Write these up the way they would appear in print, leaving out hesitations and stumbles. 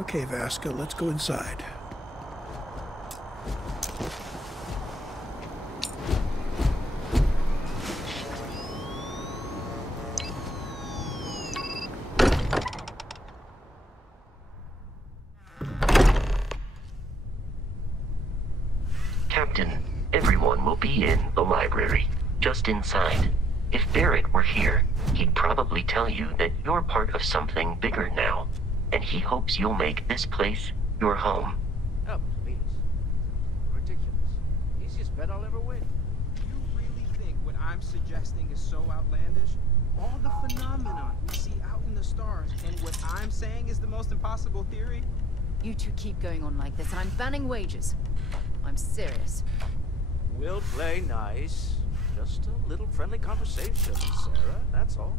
Okay, Vasca, let's go inside. Captain, everyone will be in the library, just inside. If Barrett were here, he'd probably tell you that you're part of something bigger now, and he hopes you'll make this place your home. Oh, please. Ridiculous. Easiest bet I'll ever win. You really think what I'm suggesting is so outlandish? All the phenomenon we see out in the stars, and what I'm saying is the most impossible theory? You two keep going on like this, and I'm banning wagers. I'm serious. We'll play nice. Just a little friendly conversation, Sarah, that's all.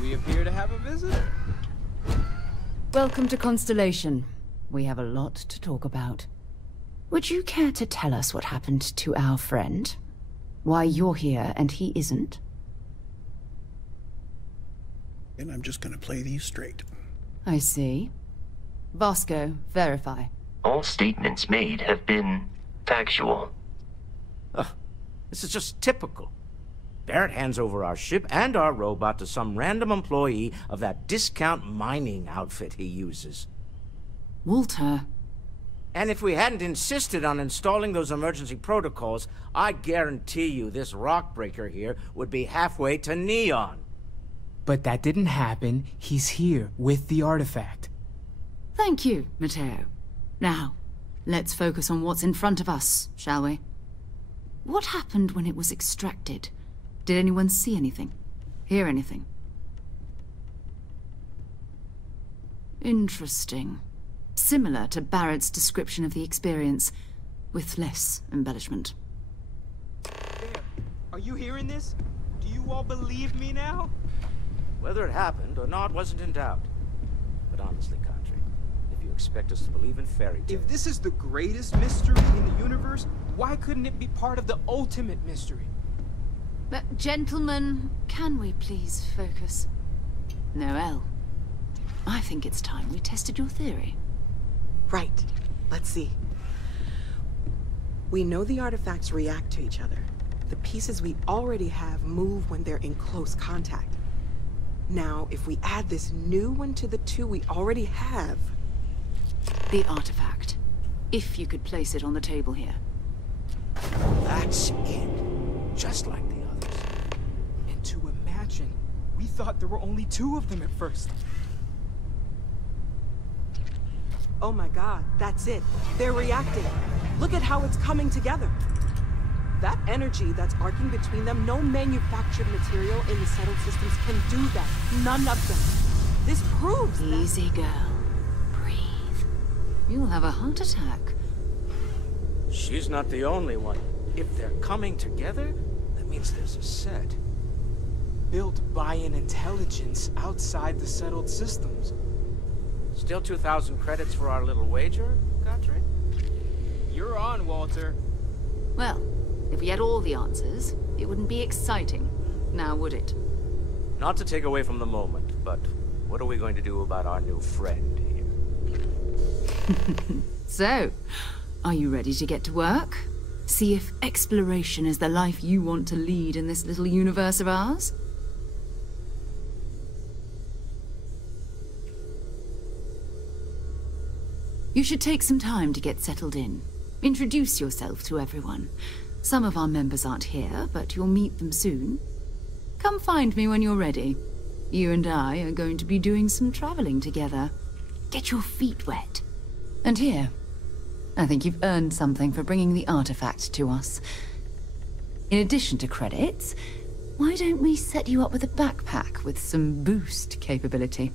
We appear to have a visitor. Welcome to Constellation. We have a lot to talk about. Would you care to tell us what happened to our friend? Why you're here and he isn't? And I'm just gonna play these straight. I see. Vasco, verify. All statements made have been factual. This is just typical. Barrett hands over our ship and our robot to some random employee of that discount mining outfit he uses. Walter. And if we hadn't insisted on installing those emergency protocols, I guarantee you this rock breaker here would be halfway to Neon. But that didn't happen. He's here with the artifact. Thank you, Matteo. Now, let's focus on what's in front of us, shall we? What happened when it was extracted? Did anyone see anything? Hear anything? Interesting. Similar to Barrett's description of the experience, with less embellishment. There. Are you hearing this? Do you all believe me now? Whether it happened or not wasn't in doubt. But honestly, Country, if you expect us to believe in fairy tales... If this is the greatest mystery in the universe, why couldn't it be part of the ultimate mystery? But, gentlemen, can we please focus? Noelle, I think it's time we tested your theory. Right. Let's see. We know the artifacts react to each other. The pieces we already have move when they're in close contact. Now, if we add this new one to the two we already have... The artifact. If you could place it on the table here. That's it. Just like the others. And to imagine, we thought there were only two of them at first. Oh my god, that's it. They're reacting. Look at how it's coming together. That energy that's arcing between them, no manufactured material in the settled systems can do that. None of them. This proves that... Easy, girl. Breathe. You'll have a heart attack. She's not the only one. If they're coming together, that means there's a set. Built by an intelligence outside the settled systems. Still 2,000 credits for our little wager, Country? You're on, Walter. Well, if we had all the answers, it wouldn't be exciting, now would it? Not to take away from the moment, but what are we going to do about our new friend here? So, are you ready to get to work? See if exploration is the life you want to lead in this little universe of ours? You should take some time to get settled in. Introduce yourself to everyone. Some of our members aren't here, but you'll meet them soon. Come find me when you're ready. You and I are going to be doing some traveling together. Get your feet wet. And here, I think you've earned something for bringing the artifact to us. In addition to credits, why don't we set you up with a backpack with some boost capability?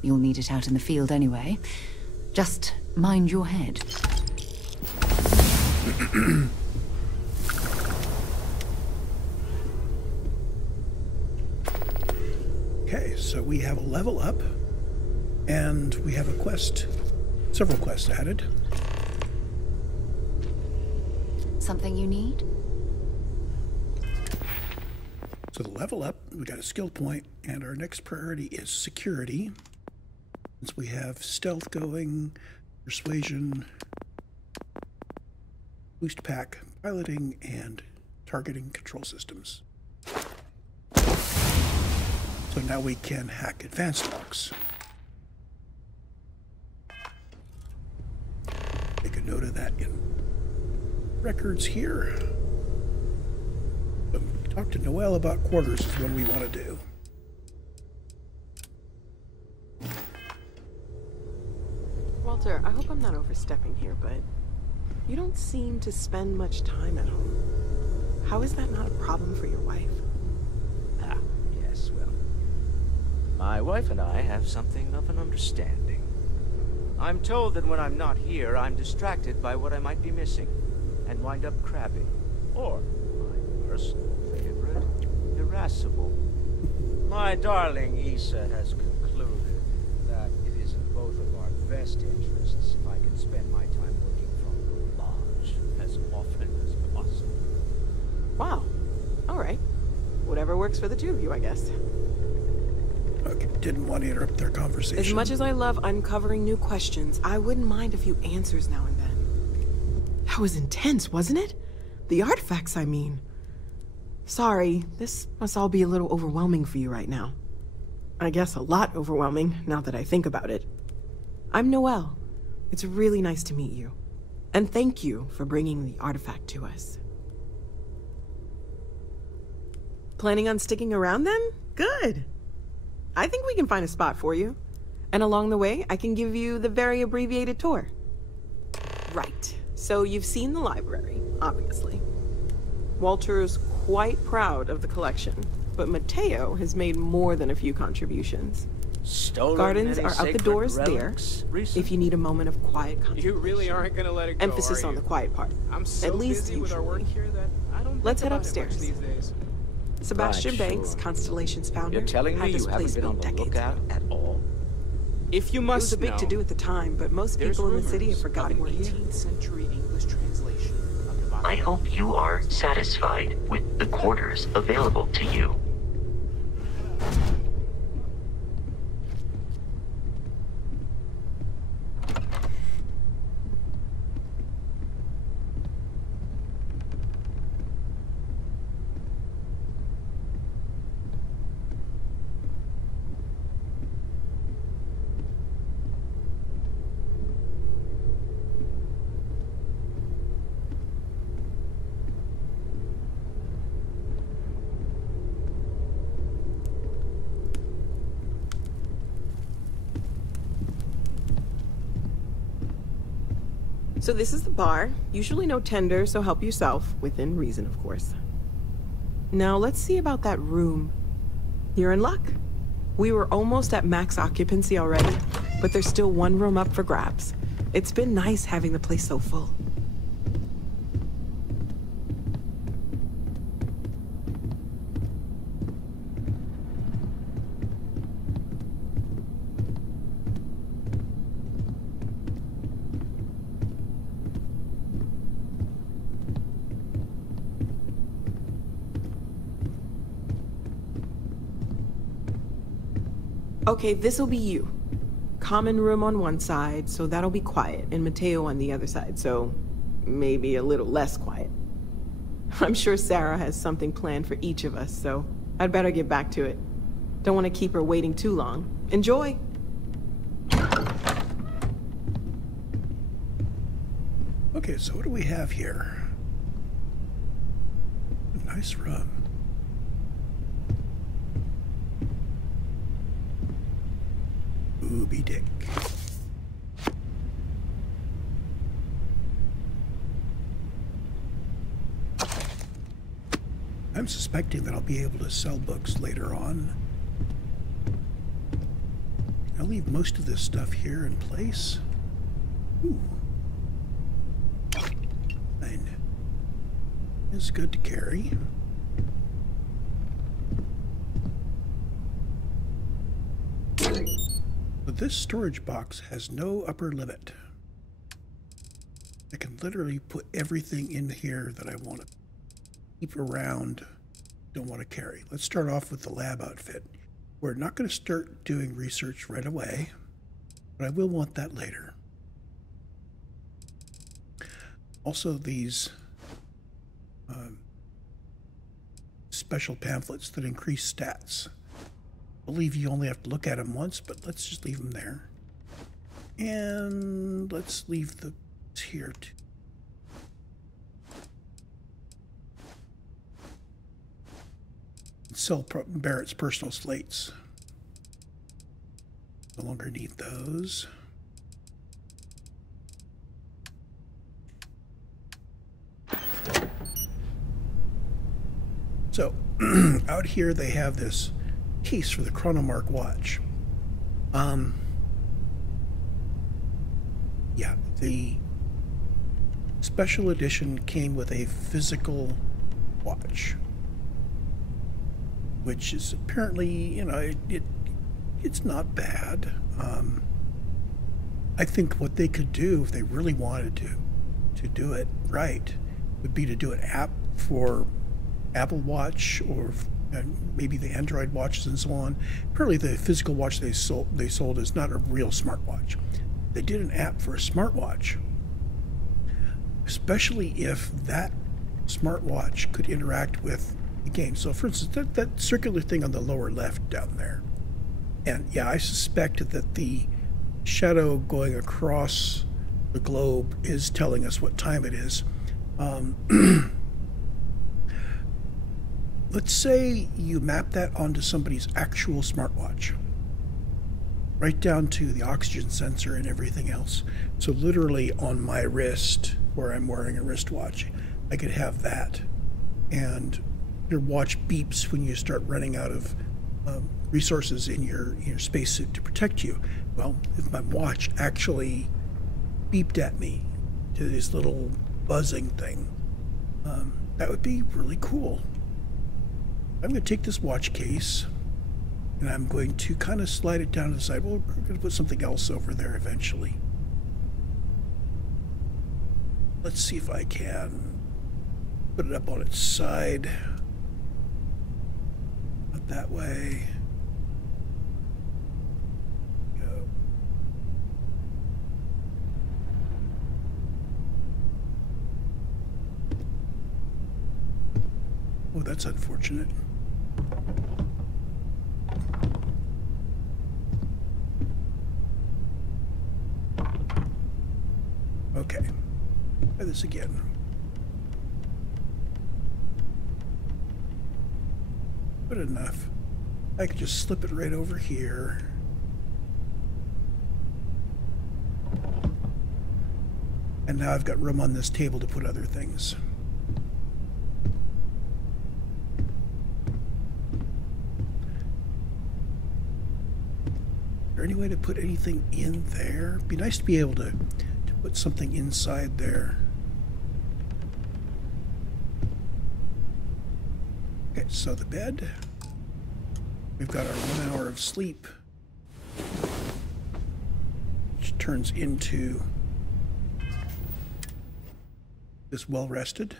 You'll need it out in the field anyway. Just mind your head. Okay, so we have a level up, and we have a quest, several quests added. Something you need? So the level up, we got a skill point, and our next priority is security. Since we have stealth going, persuasion, boost pack, piloting, and targeting control systems. So now we can hack advanced locks. Make a note of that in records here. But talk to Noelle about quarters is what we want to do. Walter, I hope I'm not overstepping here, but you don't seem to spend much time at home. How is that not a problem for your wife? Ah, yes, well, my wife and I have something of an understanding. I'm told that when I'm not here, I'm distracted by what I might be missing, and wind up crabbing, or my personal favorite, irascible. My darling Issa has concluded that it is in both of our best interests if I can spend my time working from the lodge as often as possible. Wow. All right. Whatever works for the two of you, I guess. Okay, didn't want to interrupt their conversation. As much as I love uncovering new questions, I wouldn't mind a few answers now and then. That was intense, wasn't it? The artifacts, I mean. Sorry, this must all be a little overwhelming for you right now. I guess a lot overwhelming, now that I think about it. I'm Noelle. It's really nice to meet you. And thank you for bringing the artifact to us. Planning on sticking around then? Good. I think we can find a spot for you. And along the way, I can give you the very abbreviated tour. Right. So you've seen the library, obviously. Walter's quite proud of the collection, but Mateo has made more than a few contributions. Stolen Gardens many are out the sacred doors relics there, recently. if you need a moment of quiet contemplation. You really aren't gonna let it go, Emphasis are on you? the quiet part. I'm so at least busy with our work usually. here that I don't Let's think head about it much upstairs. these days. Sebastian Right, Banks, sure. Constellation's founder, You're telling me had this you haven't place been on built the decades lookout ago. at all? If you It must was a big know, to-do at the time, but most there's people in the city have rumors forgotten of we're an here. 18th century English translation of the Bible. I hope you are satisfied with the quarters available to you. So this is the bar. Usually no tender, so help yourself. Within reason, of course. Now, let's see about that room. You're in luck. We were almost at max occupancy already, but there's still one room up for grabs. It's been nice having the place so full. Okay, this'll be you. Common room on one side, so that'll be quiet, and Mateo on the other side, so maybe a little less quiet. I'm sure Sarah has something planned for each of us, so I'd better get back to it. Don't want to keep her waiting too long. Enjoy! Okay, so what do we have here? A nice room. Booby dick. I'm suspecting that I'll be able to sell books later on. I'll leave most of this stuff here in place. Ooh. Fine. It's good to carry. But this storage box has no upper limit. I can literally put everything in here that I want to keep around don't want to carry. Let's start off with the lab outfit. We're not going to start doing research right away, but I will want that later. Also, these special pamphlets that increase stats. I believe you only have to look at them once, but let's just leave them there. And let's leave the here too. Sell Barrett's personal slates. No longer need those. So, out here they have this case for the Chronomark watch. Yeah, the special edition came with a physical watch, which is apparently, you know, it's not bad. I think what they could do if they really wanted to do it right would be to do an app for Apple Watch or maybe the Android watches and so on. Apparently the physical watch they sold is not a real smartwatch. They did an app for a smartwatch, especially if that smartwatch could interact with the game. So for instance, that circular thing on the lower left down there. And yeah, I suspect that the shadow going across the globe is telling us what time it is. Let's say you map that onto somebody's actual smartwatch, right down to the oxygen sensor and everything else. So literally on my wrist, where I'm wearing a wristwatch, I could have that. And your watch beeps when you start running out of resources in your spacesuit to protect you. Well, if my watch actually beeped at me to this little buzzing thing, that would be really cool. I'm going to take this watch case and I'm going to kind of slide it down to the side. Well, we're going to put something else over there eventually. Let's see if I can put it up on its side. Not that way. Go. Oh, that's unfortunate. Okay, try this again. Good enough. I could just slip it right over here. And now I've got room on this table to put other things. Is there any way to put anything in there? It'd be nice to be able to put something inside there. Okay, so the bed. We've got our 1 hour of sleep, which turns into this well rested.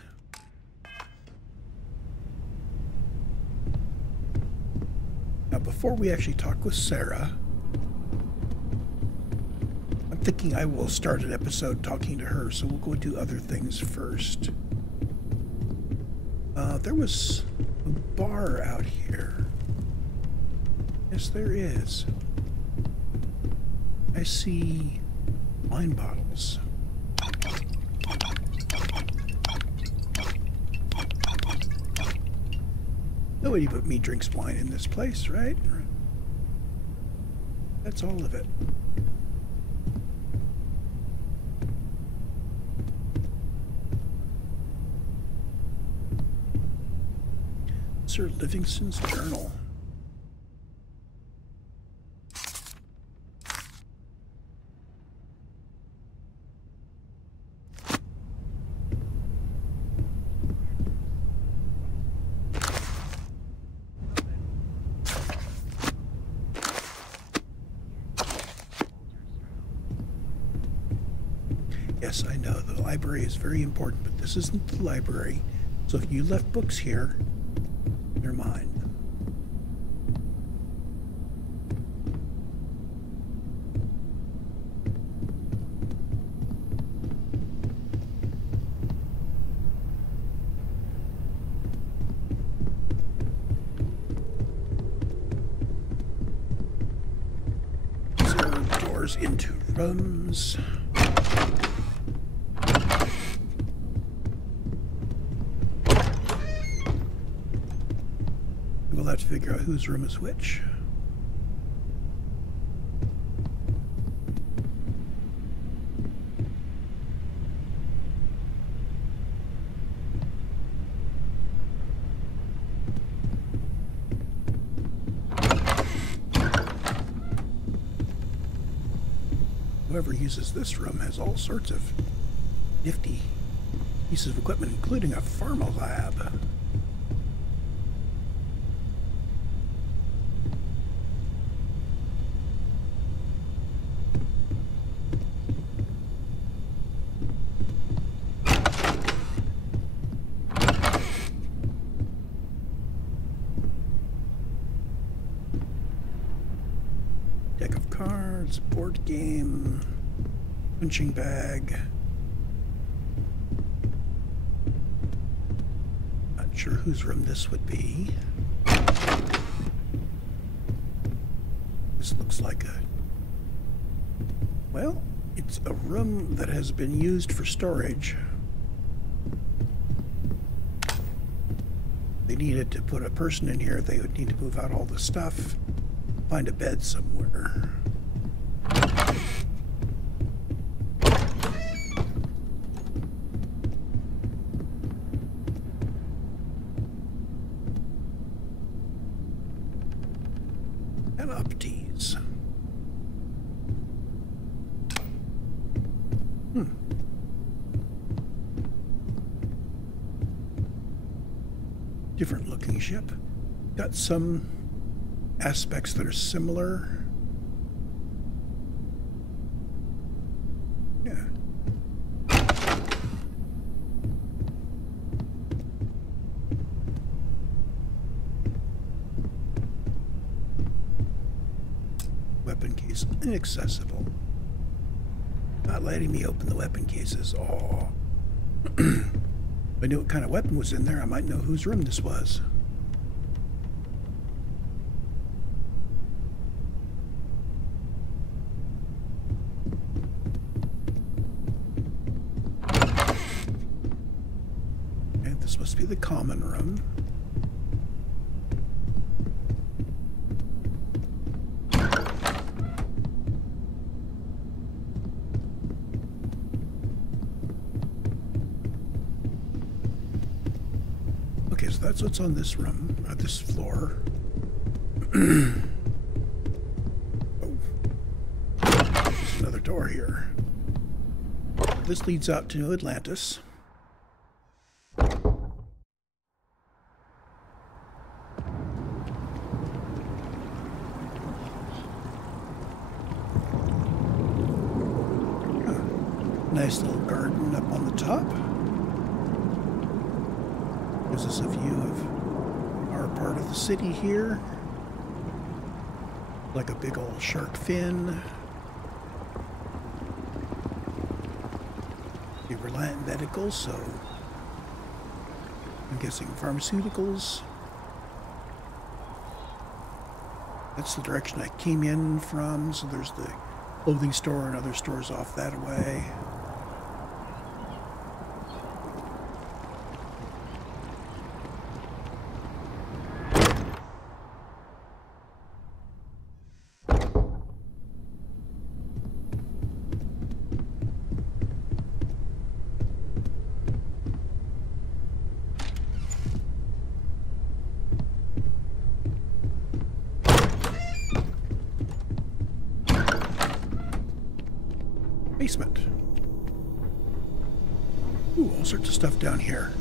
Now, before we actually talk with Sarah, I'm thinking I will start an episode talking to her, so we'll go do other things first. There was a bar out here. Yes, there is. I see wine bottles. Nobody but me drinks wine in this place, right? That's all of it. Sir Livingston's journal. Yes, I know the library is very important, but this isn't the library. So if you left books here, their mind. Into rooms. We'll have to figure out whose room is which. Whoever uses this room has all sorts of nifty pieces of equipment, including a pharma lab. Deck of cards, board game, punching bag. Not sure whose room this would be. This looks like a... well, it's a room that has been used for storage. They needed to put a person in here. They would need to move out all the stuff. Find a bed somewhere. And uptees. Different looking ship. Got some aspects that are similar. Yeah. Weapon case inaccessible. Not letting me open the weapon cases. Oh. If I knew what kind of weapon was in there, I might know whose room this was. Must be the common room. Okay, so that's what's on this room, or this floor. Oh. There's another door here. This leads out to Atlantis. Nice little garden up on the top. Gives us a view of our part of the city here. Like a big old shark fin. The Reliant Medical, so I'm guessing pharmaceuticals. That's the direction I came in from, so there's the clothing store and other stores off that way. Basement. Ooh, all sorts of stuff down here.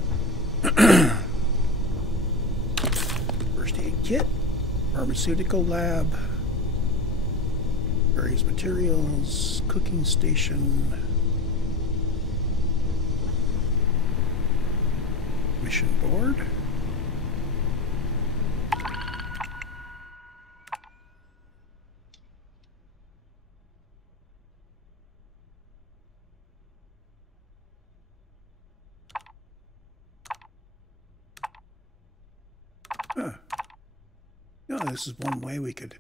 First aid kit, pharmaceutical lab, various materials, cooking station, mission board, Huh. You know, this is one way we could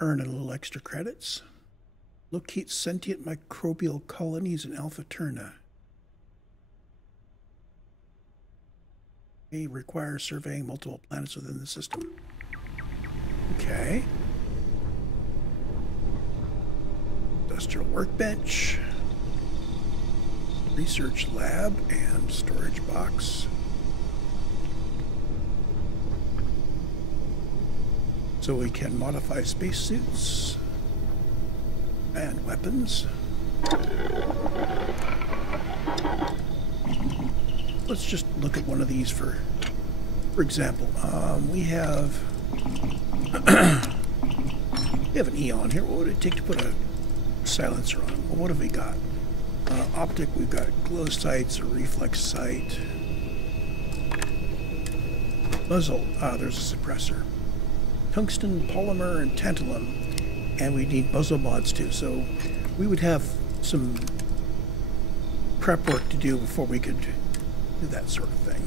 earn a little extra credits. Locate sentient microbial colonies in Alpha Turna. They require surveying multiple planets within the system. Okay. Industrial workbench. Research lab and storage box. So we can modify spacesuits and weapons. Let's just look at one of these for example. We have an Eon here. What would it take to put a silencer on? Well, what have we got? Optic, we've got glow sights, a reflex sight. Muzzle, there's a suppressor. Tungsten, polymer, and tantalum. And we need muzzle mods too, so we would have some prep work to do before we could do that sort of thing.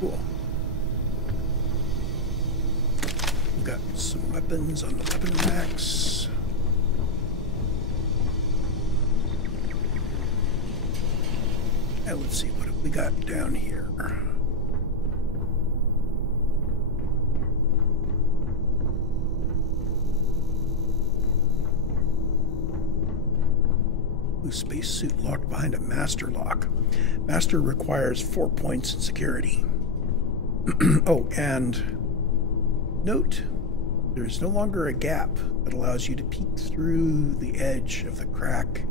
Cool. We've got some weapons on the weapon racks. And let's see, what have we got down here? Spacesuit locked behind a master lock. Master requires 4 points in security. Oh, and note, there's no longer a gap that allows you to peek through the edge of the crack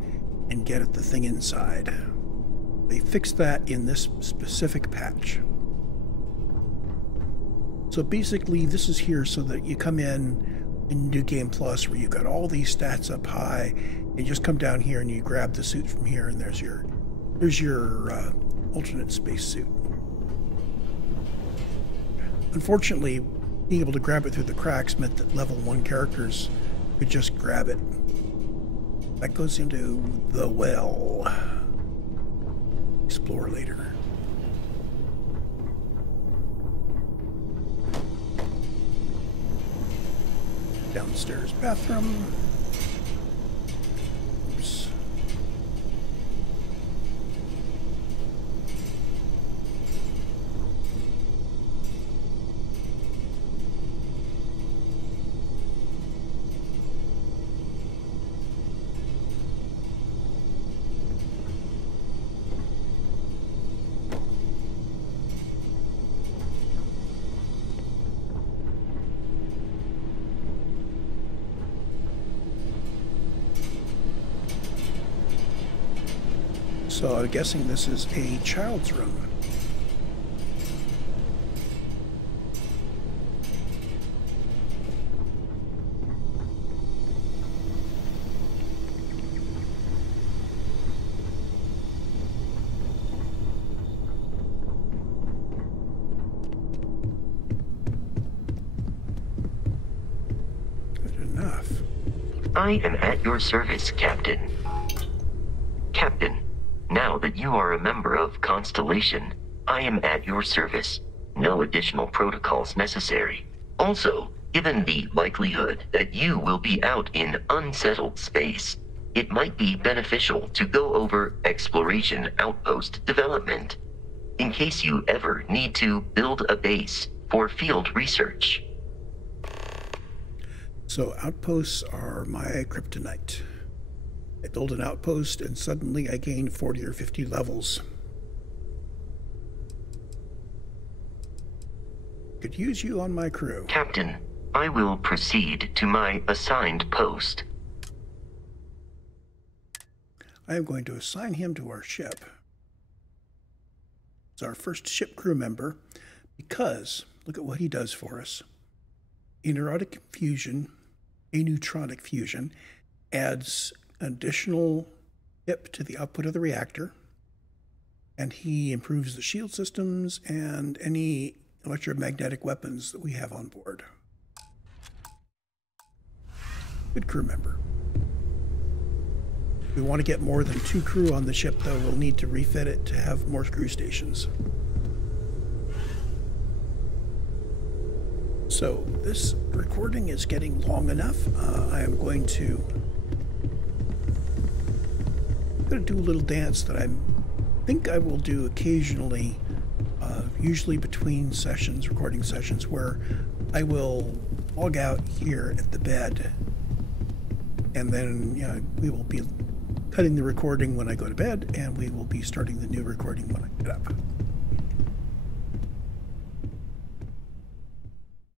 and get at the thing inside. They fixed that in this specific patch. So basically, this is here so that you come in New Game Plus, where you've got all these stats up high. You just come down here and you grab the suit from here, and there's your alternate space suit. Unfortunately, being able to grab it through the cracks meant that level 1 characters could just grab it. That goes into the well. Explore later. Downstairs bathroom. Oops. So I'm guessing this is a child's room. Good enough. I am at your service, Captain. Captain, now that you are a member of Constellation, I am at your service. No additional protocols necessary. Also, given the likelihood that you will be out in unsettled space, it might be beneficial to go over exploration outpost development, in case you ever need to build a base for field research. So outposts are my kryptonite. I build an outpost and suddenly I gain 40 or 50 levels. Could use you on my crew. Captain, I will proceed to my assigned post. I am going to assign him to our ship. It's our first ship crew member because look at what he does for us. A neutronic fusion adds additional hip to the output of the reactor, and he improves the shield systems and any electromagnetic weapons that we have on board. Good crew member. we want to get more than 2 crew on the ship, though, we'll need to refit it to have more crew stations. So this recording is getting long enough. I am going to do a little dance that I think I will do occasionally, usually between sessions, recording sessions, where I will log out here at the bed, and then we will be cutting the recording when I go to bed, and we will be starting the new recording when I get up.